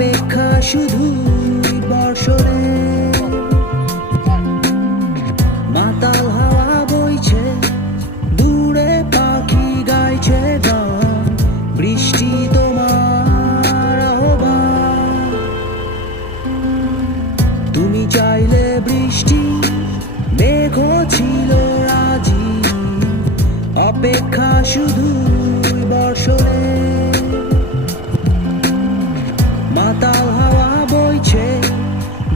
অপেক্ষা শুধু বর্ষণে মাতাল হাওয়া বইছে দূরে পাখি গাইছে গান বৃষ্টি তোমার আহ্বান তুমি চাইলে বৃষ্টি মেঘও ছিল রাজি অপেক্ষা শুধু বর্ষণে মাতাল হাওয়া বইছে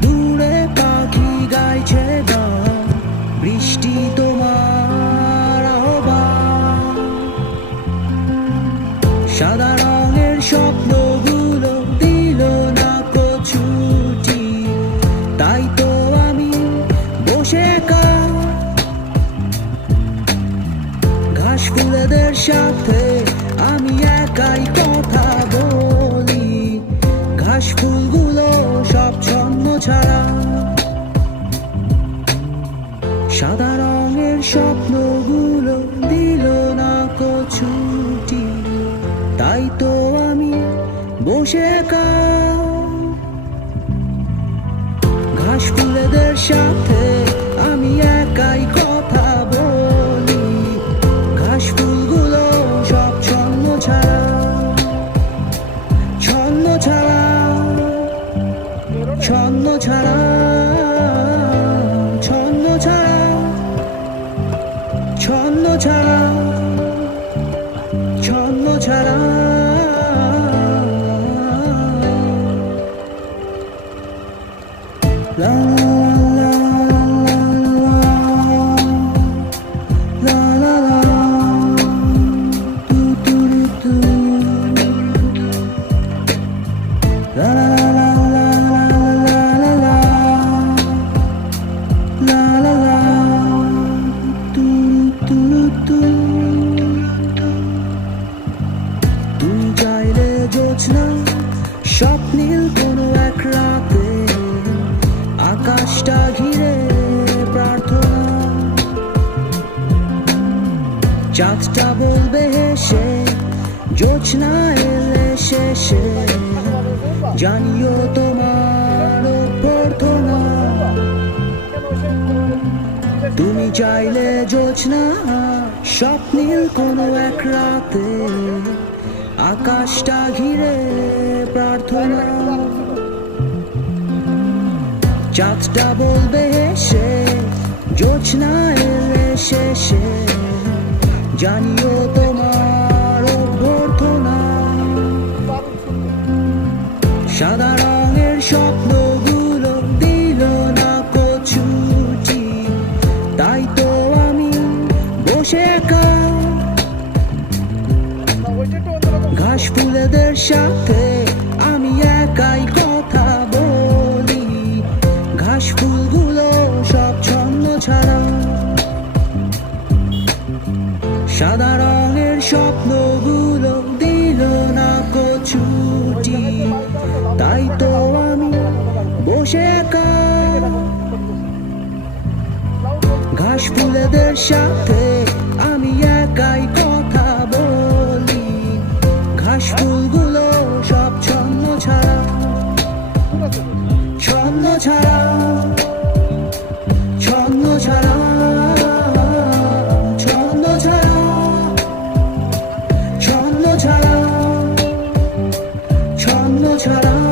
দূরে পাখি গাইছে গান বৃষ্টি তোমার আহ্বান সাদা রঙের স্বপ্নগুলো দিল না ছুটি তাই তো আমি বসে ঘাস ফুলেদের সাথে আমি একাই কথা বলি ঘাস ফুলগুলো সব ছন্ন ছাড়া সাদা রঙের স্বপ্নগুলো দিল না ছুটি তাই তো আমি বসে ঘাস ফুলেদের সাথে আমি একাই কথা বলি ঘাস ফুলগুলো সব ছন্ন ছাড়া ছন্ন ছাড়া ছন্ন ছাড়া ছন্ন ছাড়া ছন্ন ছাড়া ছন্ন ছাড়া লা লা লা লা লা তু তু তু লা লা লা লা লা লা লা লা তু তু তু তুমি চাইলে জোছনা স্বপ্নীল কোনো এক রাতে আকাশটা ঘিরে প্রার্থনা চাঁদটা বলবে হেসে জোছনা এলে শেষে জানিও তোমার প্রার্থনা তুমি চাইলে জোছনা স্বপ্নীল কোনো এক রাতে আকাশটা ঘিরে প্রার্থনা চাঁদটা বলবে হেসে জোছনা এলে শেষে জানিও তোমার অভ্যর্থনা সাদা রঙের স্বপ্নগুলো দিল না ছুটি তাই তো আমি বসে ঘাস ফুলেদের সাথে আমি একাই কথা বলি ঘাস ফুলগুলো সব ছন্ন ছাড়া সাদা রঙের স্বপ্নগুলো দিল না ছুটি তাই তো আমি বসে ঘাস ফুলেদের সাথে আমি একাই কথা বলি ঘাস ফুলগুলো সব ছন্ন ছাড়া ছন্ন ছাড়া ছন্ন ছাড়া ছন্ন ছাড়া ছন্ন ছাড়া ছন্ন ছাড়া